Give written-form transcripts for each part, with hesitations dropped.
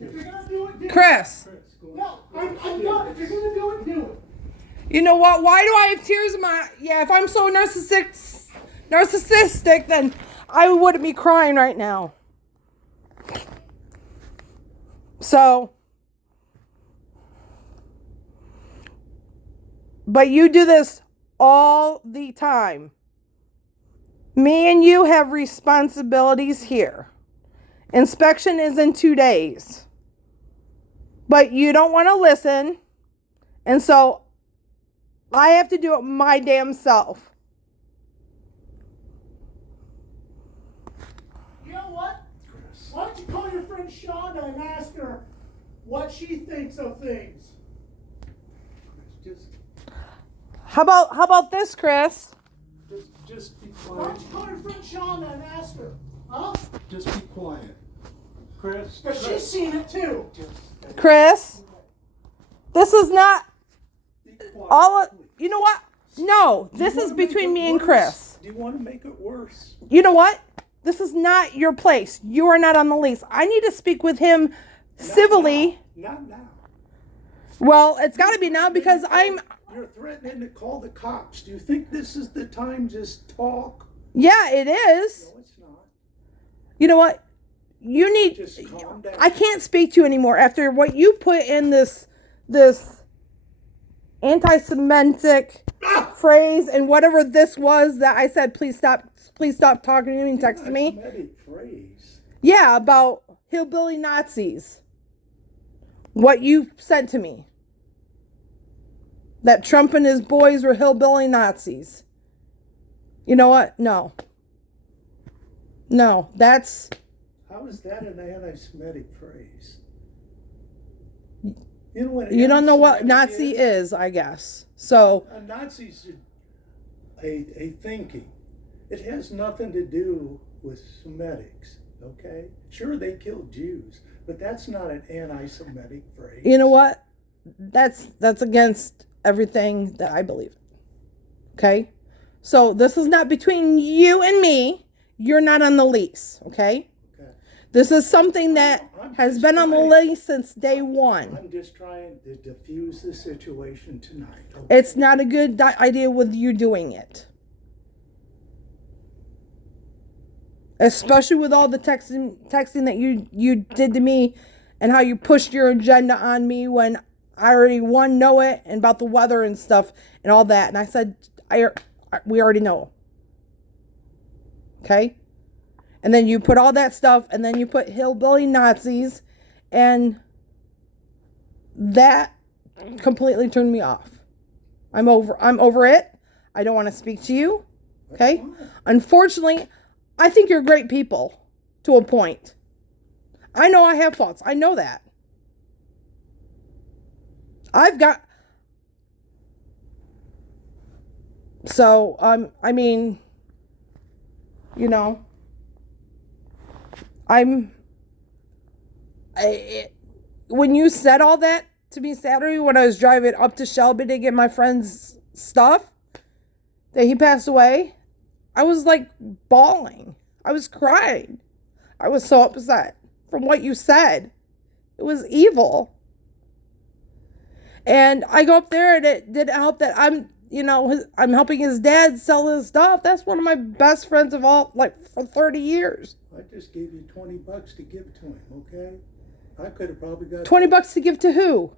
If you're gonna do it, do Chris. it. No, I'm not. If you're gonna do it, do it. You know what? Why do I have tears in my... Yeah, if I'm so narcissistic, then I wouldn't be crying right now. So... But you do this all the time. Me and you have responsibilities here. Inspection is in 2 days. But you don't want to listen. And so I have to do it my damn self. You know what? Why don't you call your friend Shonda and ask her what she thinks of things? How about this, Chris? Just be Why quiet. don't you call your friend Shonda and ask her? Huh? Just be quiet. Chris. Because she's seen it too. Chris, this is not Be quiet, all. please. You know what? No, Do you this is wanna make between it me and worse? Chris. Do you want to make it worse? You know what? This is not your place. You are not on the lease. I need to speak with him civilly. Not now. Well, it's got to be now because You're threatening to call the cops. Do you think this is the time to just talk? Yeah, it is. No, it's not. You know what? You need... Just calm down. I can't speak to you anymore after what you put in this anti-Semitic phrase and whatever this was that I said, please stop talking to me and texting me. Anti-Semitic phrase. Yeah, about hillbilly Nazis. What you sent to me. That Trump and his boys were hillbilly Nazis. You know what? No. No, that's... How is that an anti-Semitic phrase? You know what? You don't know what anti-Semitic Nazi is, I guess. So... A Nazi's a thinking. It has nothing to do with Semitics, okay? Sure, they killed Jews, but that's not an anti-Semitic phrase. You know what? That's against everything that I believe. Okay? So this is not between you and me. You're not on the lease, okay? Okay. This is something that I'm has just been on the trying- lease since day one. I'm just trying to diffuse the situation tonight. Okay? It's not a good idea with you doing it. Especially with all the texting that you did to me and how you pushed your agenda on me when I already know it and about the weather and stuff and all that. And I said, we already know. Okay? And then you put all that stuff and then you put hillbilly Nazis and that completely turned me off. I'm over it. I don't want to speak to you. Okay? Unfortunately, I think you're great people to a point. I know I have faults. I know that. So, I mean, you know, when you said all that to me Saturday when I was driving up to Shelby to get my friend's stuff, that he passed away, I was like bawling. I was crying. I was so upset from what you said. It was evil. And I go up there and it didn't help that I'm helping his dad sell his stuff. That's one of my best friends of all, like, for 30 years. I just gave you $20 to give to him, okay? I could have probably got $20 to give to who?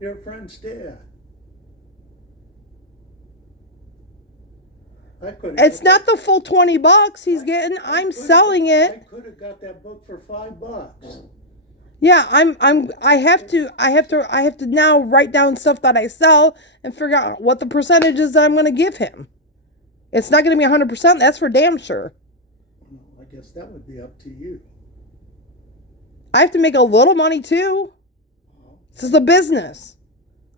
your friend's dad. It's not the full $20 he's getting. I'm selling it. I could have got that book for $5. Yeah, I have to now write down stuff that I sell and figure out what the percentage is that I'm going to give him. It's not going to be 100%. That's for damn sure. I guess that would be up to you. I have to make a little money too. This is a business.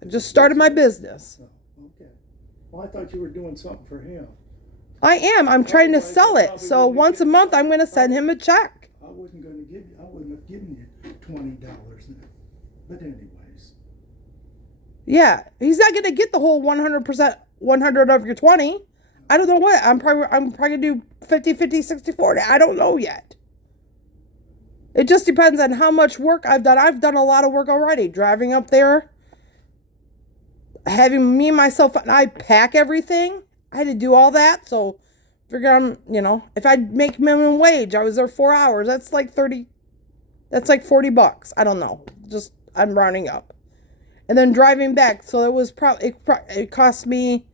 I just started my business. Oh, okay. Well, I thought you were doing something for him. I am. I'm trying to sell it. So once a month, I'm going to send him a check. I wouldn't have given you $20 then. But anyways. Yeah, he's not going to get the whole 100%, 100 of your 20. I don't know what. I'm probably going to do 50, 60, 40. I don't know yet. It just depends on how much work I've done. I've done a lot of work already. Driving up there, having me, myself, and I pack everything. I had to do all that. So, figure I'm, if I make minimum wage, I was there 4 hours. That's like $40. I don't know. Just, I'm rounding up. And then driving back. So it was probably, it cost me.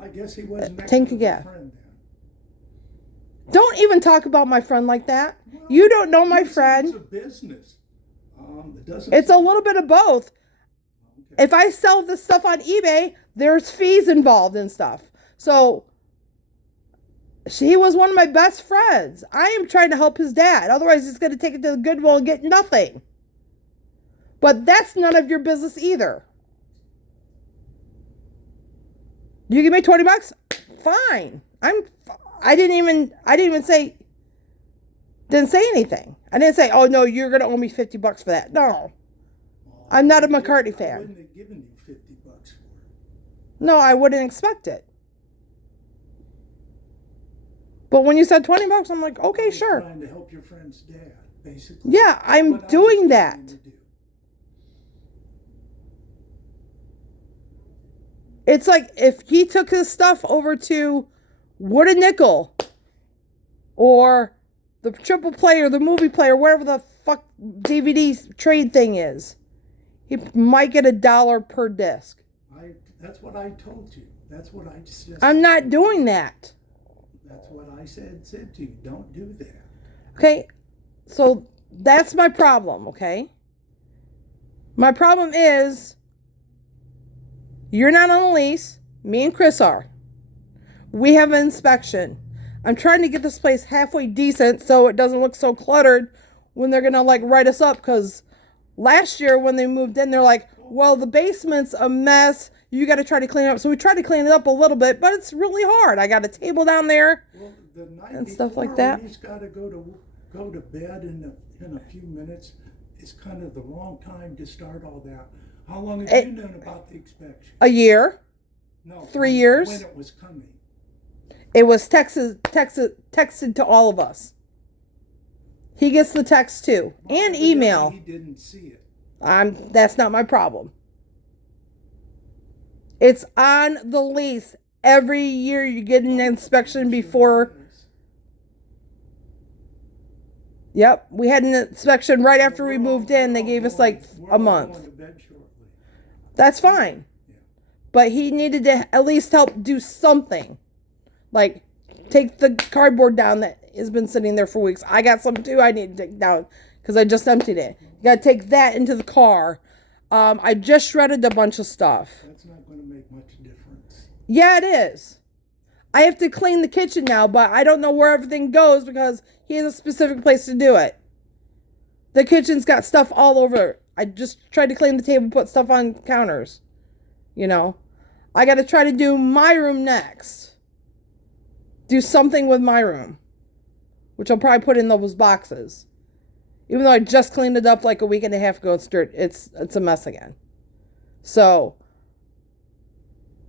I guess he wasn't tank of gas. Friend then. Don't even talk about my friend like that. Well, you don't know my friend. It's a business. It's a little bit of both. Okay. If I sell this stuff on eBay, there's fees involved and stuff. So he was one of my best friends. I am trying to help his dad. Otherwise, he's going to take it to the Goodwill and get nothing. But that's none of your business either. You give me $20? Fine. I didn't even say, didn't say anything. I didn't say, oh no, you're going to owe me $50 for that. No. I'm not a McCartney fan. I wouldn't have given you $50 for it. No, I wouldn't expect it. But when you said $20, I'm like, okay, sure. Trying to help your friend's dad, basically. Yeah, I'm doing that. It's like if he took his stuff over to Wood and Nickel or the Triple Play or the Movie Player, whatever the fuck DVD trade thing is, he might get $1 per disc. That's what I told you. That's what I just said. I'm not doing that. That's what I said to you. Don't do that. Okay, so that's my problem, okay? My problem is you're not on a lease. Me and Chris are. We have an inspection. I'm trying to get this place halfway decent so it doesn't look so cluttered when they're going to write us up, because last year when they moved in, they're like, well, the basement's a mess. You got to try to clean it up. So we tried to clean it up a little bit, but it's really hard. I got a table down there and stuff like that. He's got to go to bed in a few minutes. It's kind of the wrong time to start all that. How long have you known about the inspection? A year. No. 3 years. When it was coming. It was texted to all of us. He gets the text too. And email. He didn't see it. That's not my problem. It's on the lease. Every year you get an inspection before. Yep. We had an inspection right after we moved in. They gave us a month. That's fine. But he needed to at least help do something. Like, take the cardboard down that has been sitting there for weeks. I got some too I need to take down because I just emptied it. You got to take that into the car. I just shredded a bunch of stuff. That's not going to make much difference. Yeah, it is. I have to clean the kitchen now, but I don't know where everything goes because he has a specific place to do it. The kitchen's got stuff all over. I just tried to clean the table, put stuff on counters. I got to try to do my room next. Do something with my room, which I'll probably put in those boxes. Even though I just cleaned it up like a week and a half ago, it's a mess again. So,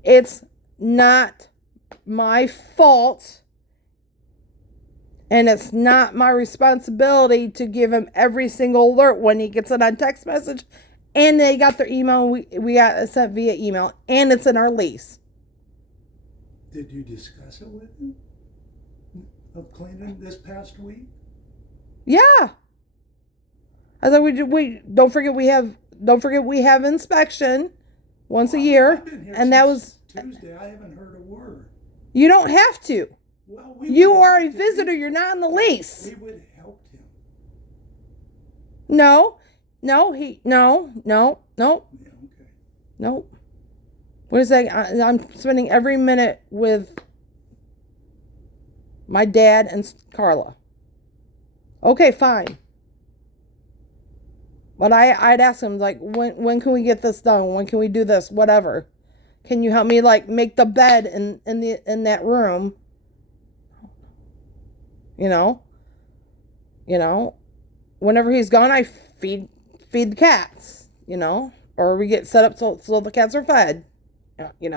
it's not my fault, and it's not my responsibility to give him every single alert when he gets it on text message, and they got their email, we got it sent via email, and it's in our lease. Did you discuss it with him? Of cleaning this past week? Yeah. I thought we don't forget we have inspection once a year, and that was Tuesday. I haven't heard a word. You don't have to. Well, you are a visitor. You're not on the lease. We would have helped him. No. Yeah, okay. No. What is that? I'm spending every minute with my dad and Carla. Okay, fine. But I'd ask him, when can we get this done? When can we do this? Whatever. Can you help me, make the bed in that room? Whenever he's gone, I feed the cats, or we get set up so the cats are fed, He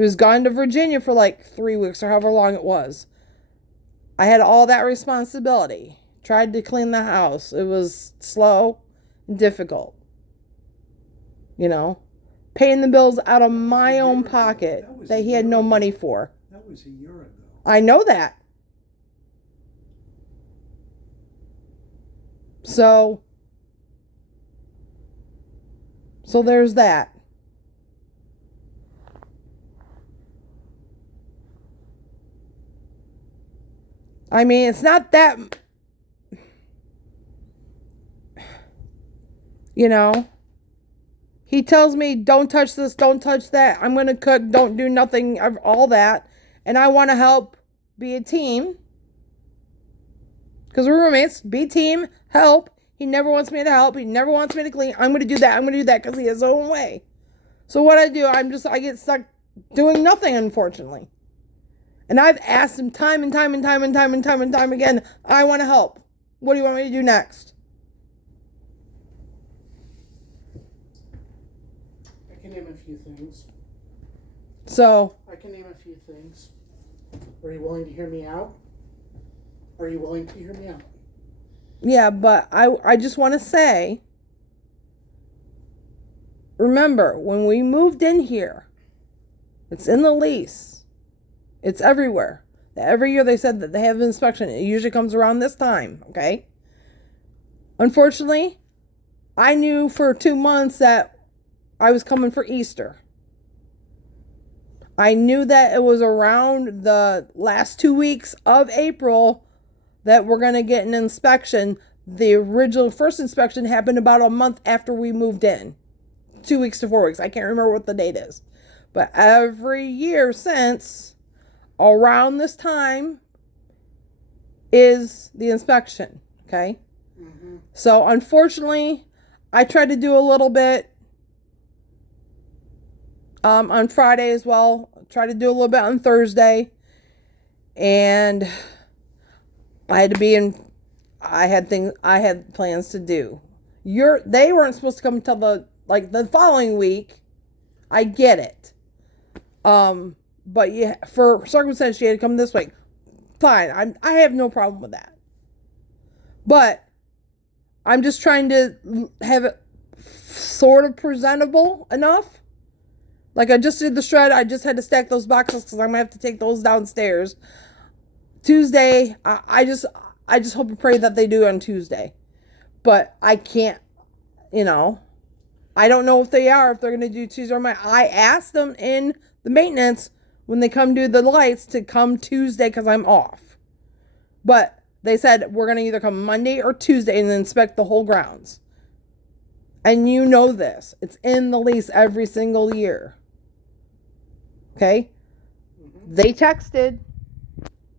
was gone to Virginia for 3 weeks or however long it was. I had all that responsibility. tried to clean the house. It was slow and difficult. You know, paying the bills out of my own pocket that he had no money for. That was a year ago. I know that. So there's that. I mean, it's not that, you know, he tells me, don't touch this, don't touch that. I'm going to cook, don't do nothing, all that. And I want to help, be a team. Because we're roommates, be a team, help. He never wants me to help. He never wants me to clean. I'm going to do that. I'm going to do that because he has his own way. So what I do, I get stuck doing nothing, unfortunately. And I've asked him time and time again, I want to help. What do you want me to do next? I can name a few things. So. I can name a few things. Are you willing to hear me out? Are you willing to hear me out? Yeah, but I just want to say, remember, when we moved in here, it's in the lease. It's everywhere. Every year they said that they have an inspection. It usually comes around this time, okay? Unfortunately, I knew for 2 months that I was coming for Easter. I knew that it was around the last 2 weeks of April that we're going to get an inspection. The original first inspection happened about a month after we moved in. 2 weeks to 4 weeks. I can't remember what the date is. But every year since, around this time is the inspection, okay? Mm-hmm. So, unfortunately, I tried to do a little bit on Friday as well. Tried to do a little bit on Thursday. And I had to be in, I had plans to do. They weren't supposed to come until the following week. I get it. But for circumstance, she had to come this week. Fine. I have no problem with that. But I'm just trying to have it sort of presentable enough. Like I just did the shred. I just had to stack those boxes because I'm going to have to take those downstairs. Tuesday, I just hope and pray that they do on Tuesday. But I can't, I don't know if they're going to do Tuesday or Monday. I asked them in the maintenance when they come do the lights to come Tuesday because I'm off. But they said we're going to either come Monday or Tuesday and inspect the whole grounds. And you know this. It's in the lease every single year. Okay? Mm-hmm. They texted.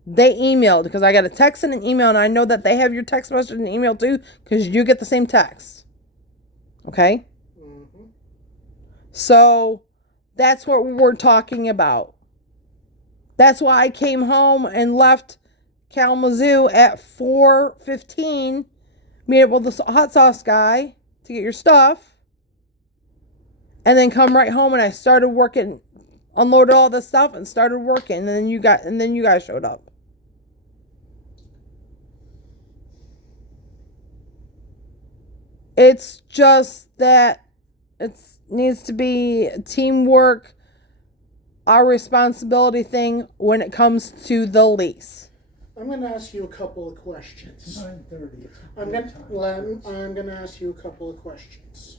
They emailed because I got a text and an email, and I know that they have your text message and email too because you get the same text. Okay? Mm-hmm. So that's what we're talking about. That's why I came home and left Kalamazoo at 4:15, meet up with the hot sauce guy to get your stuff, and then come right home and I started working, unloaded all this stuff and started working, and then you guys showed up. It's just that it needs to be teamwork, our responsibility thing when it comes to the lease. I'm going to ask you a couple of questions. 9:30. I'm going to ask you a couple of questions.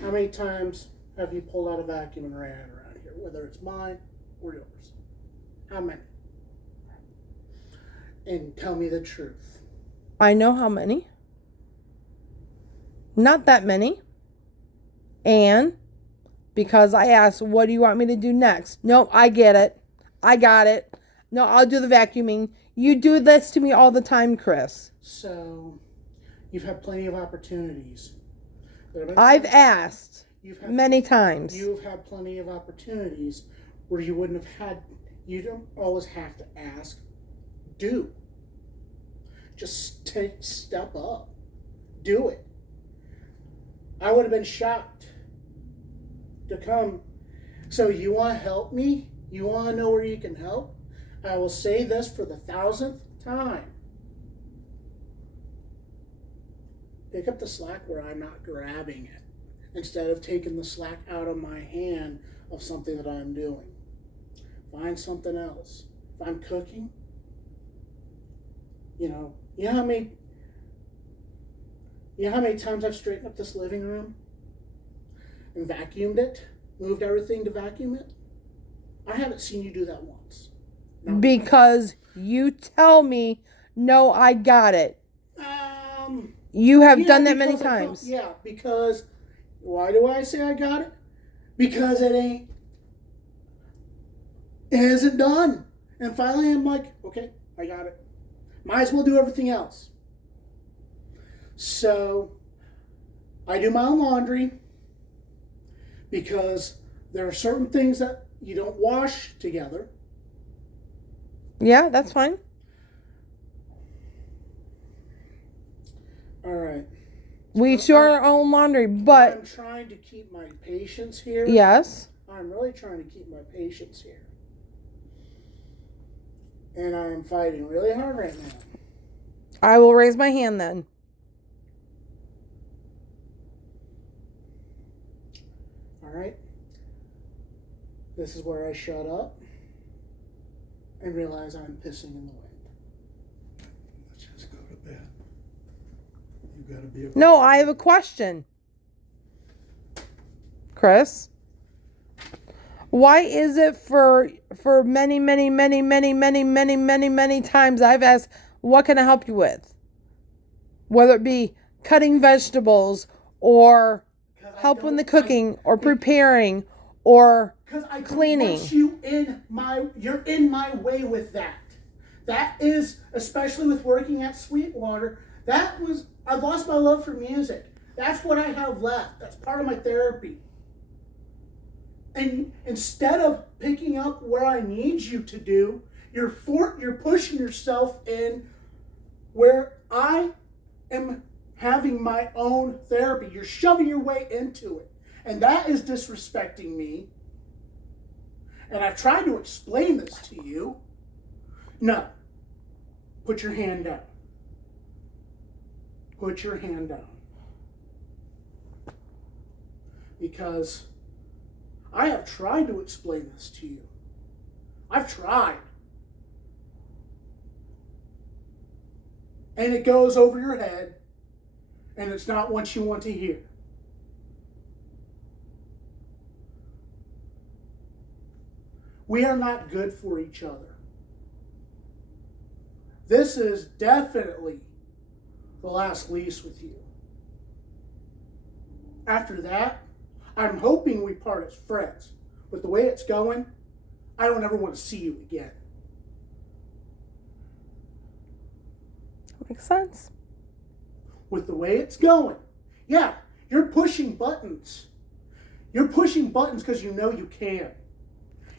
How many times have you pulled out a vacuum and ran around here, whether it's mine or yours? How many? And tell me the truth. I know how many. Not that many. And because I asked, what do you want me to do next? No, I get it. I got it. No, I'll do the vacuuming. You do this to me all the time, Chris. So, you've had plenty of opportunities. I've asked many times. You've had plenty of opportunities where you wouldn't have had, you don't always have to ask, do. Just step up. Do it. I would have been shocked to come. So you want to help me? You want to know where you can help? I will say this for the 1,000th time. Pick up the slack where I'm not grabbing it, instead of taking the slack out of my hand of something that I'm doing. Find something else. If I'm cooking, you know how many times I've straightened up this living room and vacuumed it, moved everything to vacuum it? I haven't seen you do that once. No. Because you tell me, no, I got it. You have done that many times. Yeah, because why do I say I got it? Because it isn't done. And finally I'm like, okay, I got it. Might as well do everything else. So I do my own laundry because there are certain things that you don't wash together. Yeah, that's fine. All right. We each do our own laundry, but... I'm trying to keep my patience here. Yes. I'm really trying to keep my patience here. And I'm fighting really hard right now. I will raise my hand then. All right. This is where I shut up and realize I'm pissing in the wind. Let's just go to bed. You gotta be. No, I have a question. Chris? Why is it for many times I've asked, what can I help you with? Whether it be cutting vegetables or help in the cooking or preparing or cleaning. You're in my way with that. That is, especially with working at Sweetwater, I lost my love for music. That's what I have left. That's part of my therapy. And instead of picking up where I need you to do, you're pushing yourself in where I am having my own therapy. You're shoving your way into it. And that is disrespecting me. And I've tried to explain this to you. No. Put your hand down. Put your hand down. Because I have tried to explain this to you. I've tried. And it goes over your head, and it's not what you want to hear. We are not good for each other. This is definitely the last lease with you. After that, I'm hoping we part as friends. But the way it's going, I don't ever want to see you again. Makes sense. With the way it's going. Yeah, you're pushing buttons. You're pushing buttons because you know you can.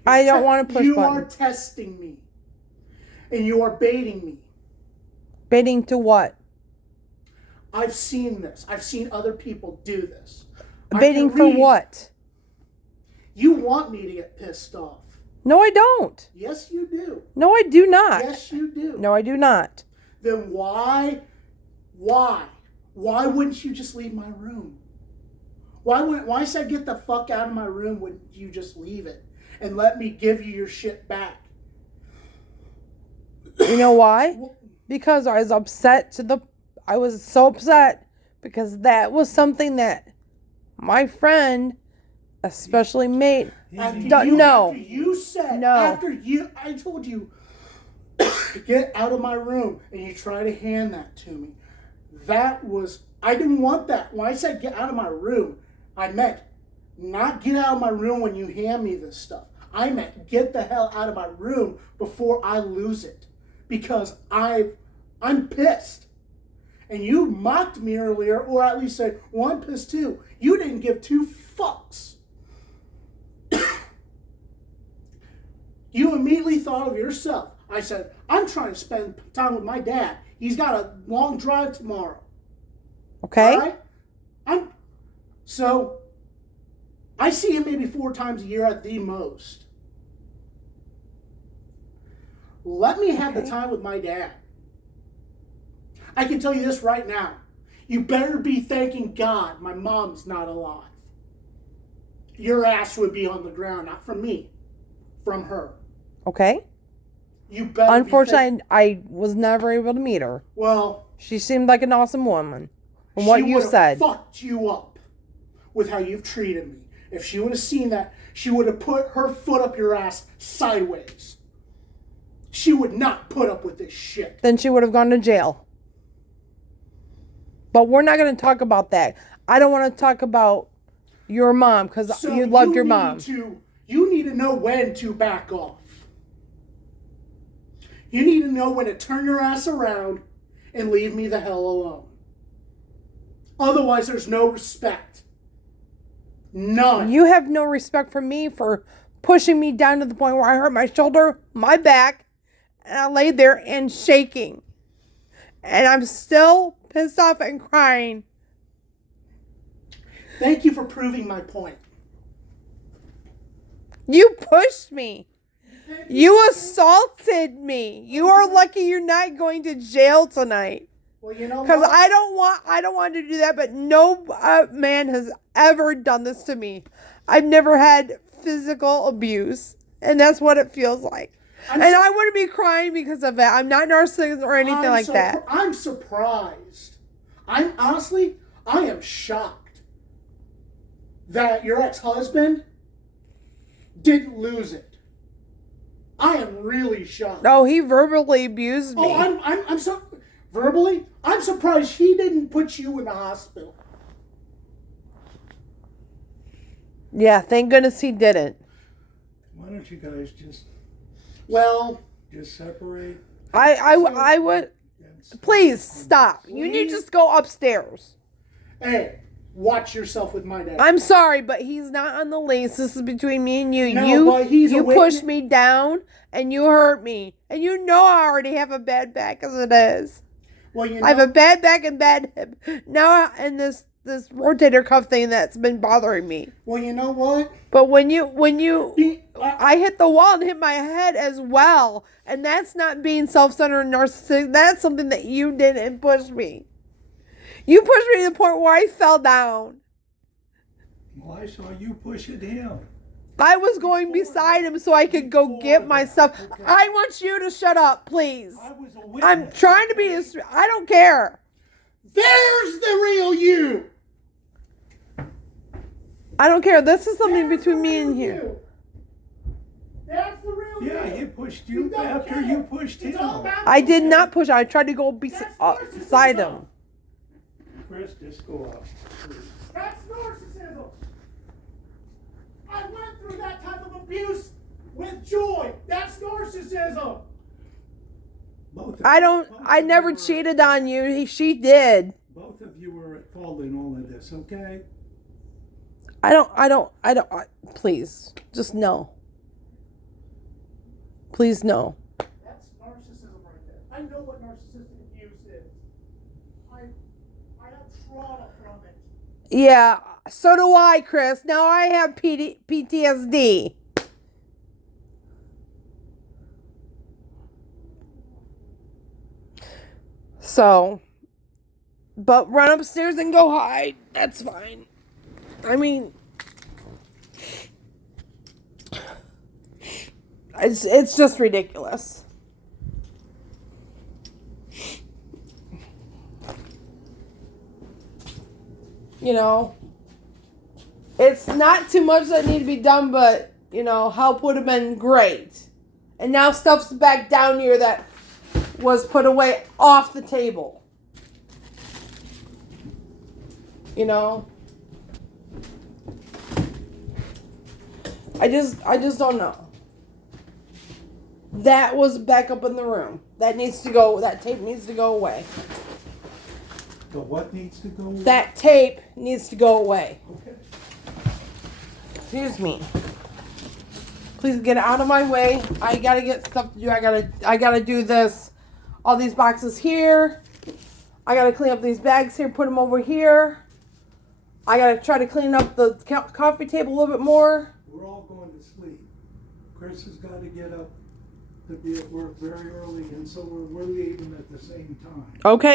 I don't want to push buttons. You buttons. are testing me. And you are baiting me. Baiting to what? I've seen this. I've seen other people do this. Baiting for what? You want me to get pissed off. No, I don't. Yes, you do. No, I do not. Yes, you do. No, I do not. Then why wouldn't you just leave my room? Why say get the fuck out of my room? Wouldn't you just leave it and let me give you your shit back? You know why? Because I was so upset because that was something that my friend especially made. After you said, no. I told you, get out of my room, and you try to hand that to me. I didn't want that. When I said get out of my room, I meant not get out of my room when you hand me this stuff. I meant get the hell out of my room before I lose it. Because I'm pissed. And you mocked me earlier, or at least said, well, I'm pissed too. You didn't give two fucks. You immediately thought of yourself. I said, I'm trying to spend time with my dad. He's got a long drive tomorrow. Okay. All right? So, I see him maybe 4 times a year at the most. Let me have the time with my dad. I can tell you this right now. You better be thanking God my mom's not alive. Your ass would be on the ground, not from me, from her. Okay? You better. Unfortunately, I was never able to meet her. Well, she seemed like an awesome woman. From what you said. She would have fucked you up with how you've treated me. If she would have seen that, she would have put her foot up your ass sideways. She would not put up with this shit. Then she would have gone to jail. But we're not going to talk about that. I don't want to talk about your mom because you loved your mom. You need to know when to back off. You need to know when to turn your ass around and leave me the hell alone. Otherwise, there's no respect. None. You have no respect for me for pushing me down to the point where I hurt my shoulder, my back, and I laid there and shaking. And I'm still pissed off and crying. Thank you for proving my point. You pushed me. You assaulted me. You are lucky you're not going to jail tonight. Well, you know, because I don't want to do that, but no man has ever done this to me. I've never had physical abuse, and that's what it feels like. I wouldn't be crying because of it. I'm not narcissistic or anything like that. I'm surprised. I am shocked that your ex-husband didn't lose it. I am really shocked. No, he verbally abused me. Oh, I'm so verbally. I'm surprised he didn't put you in the hospital. Yeah, thank goodness he didn't. Why don't you guys just separate? I would. Please stop. You need to just go upstairs. Hey, watch yourself with my dad. I'm sorry, but he's not on the lease. This is between me and you. No, but he's you pushed me down and you hurt me. And you know I already have a bad back as it is. Well, you know, I have a bad back and bad hip. Now, and this rotator cuff thing that's been bothering me. Well, you know what? But when I hit the wall and hit my head as well. And that's not being self-centered and narcissistic. That's something that you did and pushed me. You pushed me to the point where I fell down. Well, I saw you pushing him. I was going beside him so I could go get my stuff. Okay. I want you to shut up, please. I'm trying to be I don't care. There's the real you. I don't care. This is something between me and you. That's the real you. Yeah, he pushed you after you pushed him. I did not push. I tried to go beside him. Chris, just go up. That's narcissism. I went through that type of abuse with joy. That's narcissism. I never cheated on you. She did. Both of you were at fault in all of this, okay? Please, just no. Please, no. That's narcissism right there. I know what narcissistic abuse is. I have trauma from it. Yeah, so do I, Chris. Now I have PTSD. So, but run upstairs and go hide. That's fine. I mean, it's just ridiculous. You know, it's not too much that need to be done, but, you know, help would have been great. And now stuff's back down here that was put away off the table. You know? I just don't know. That was back up in the room. That needs to go, that tape needs to go away. The what needs to go away? That tape needs to go away. Okay. Excuse me. Please get out of my way. I gotta get stuff to do. I gotta do this. All these boxes here. I gotta clean up these bags here, put them over here. I gotta try to clean up the coffee table a little bit more. We're all going to sleep. Chris has got to get up to be at work very early, and so we're leaving at the same time. Okay.